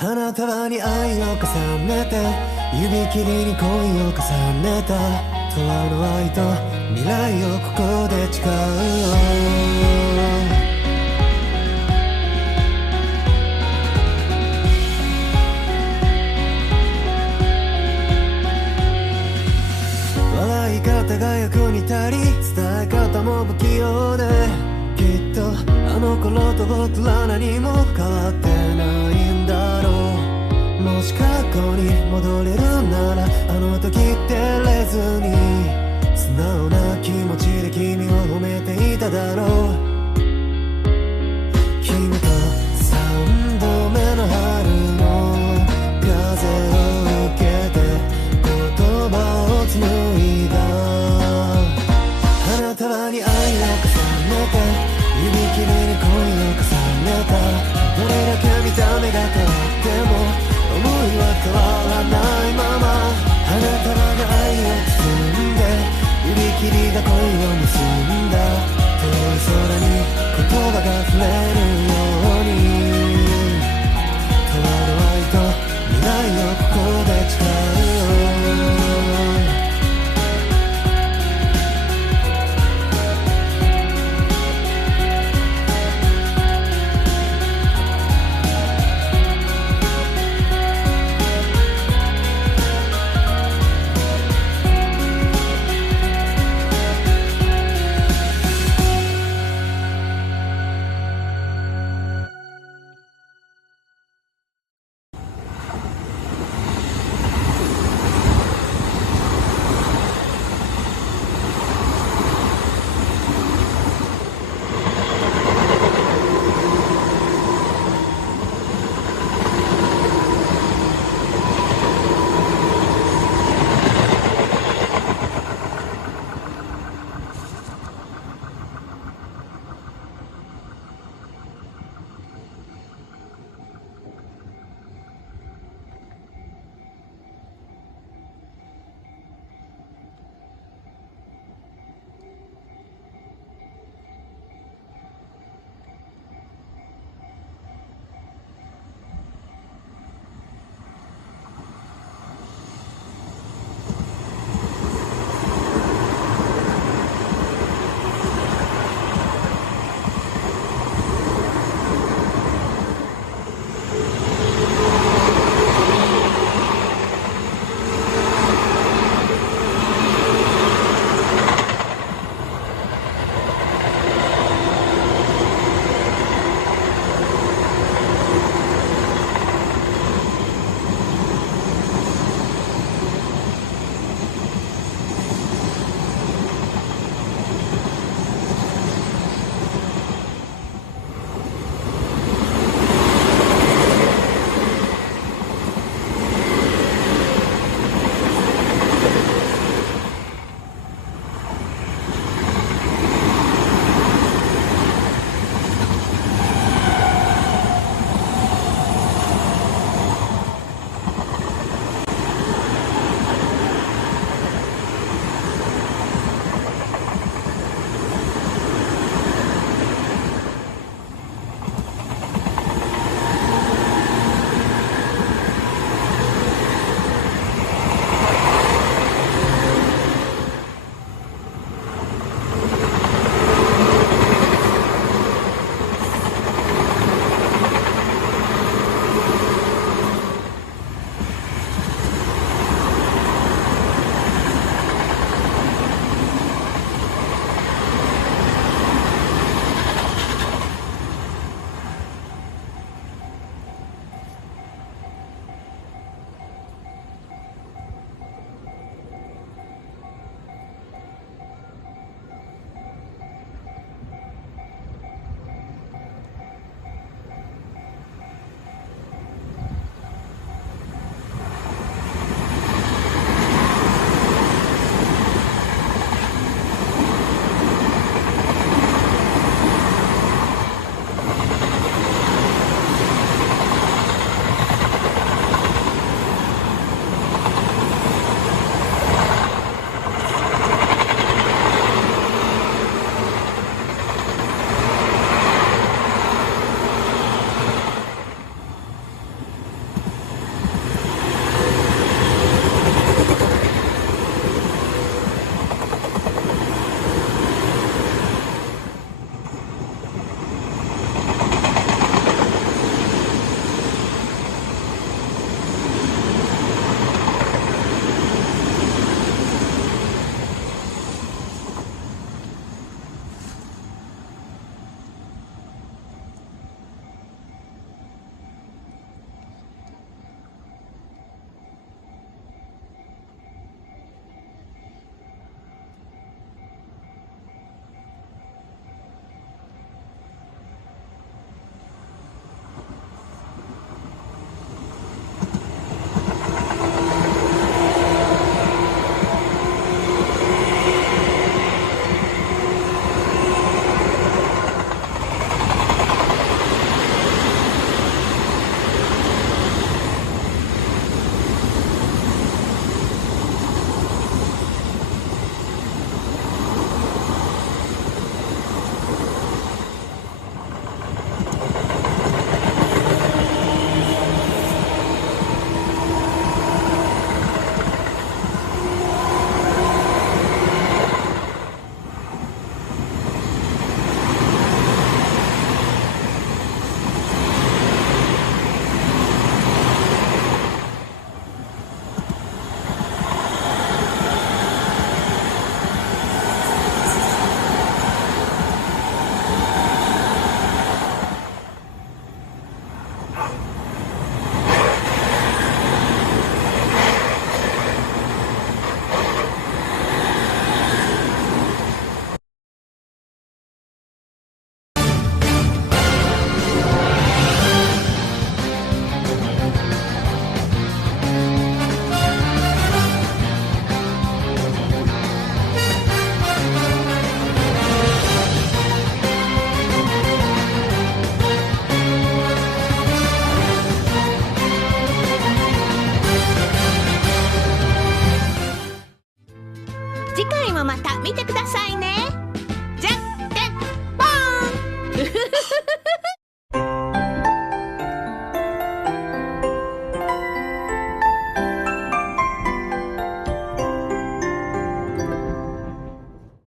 花束に愛を重ねて指切りに恋を重ねた永遠の愛と未来をここで誓う笑い方が役に立り伝え方も不器用できっとあの頃と僕ら何も変わってないんだろう。もし過去に戻れるならあの時照れずに素直な気持ちで君を褒めていただろう。君と三度目の春の風を受けて言葉を紡いだ花束に愛を重ねて指切りに恋を重ねたどれだけ見た目が変わっても思いは変わらないまま花束が愛を包んで指切りが恋を結んだ遠い空に言葉が触れるように永遠の愛と未来をここで誓う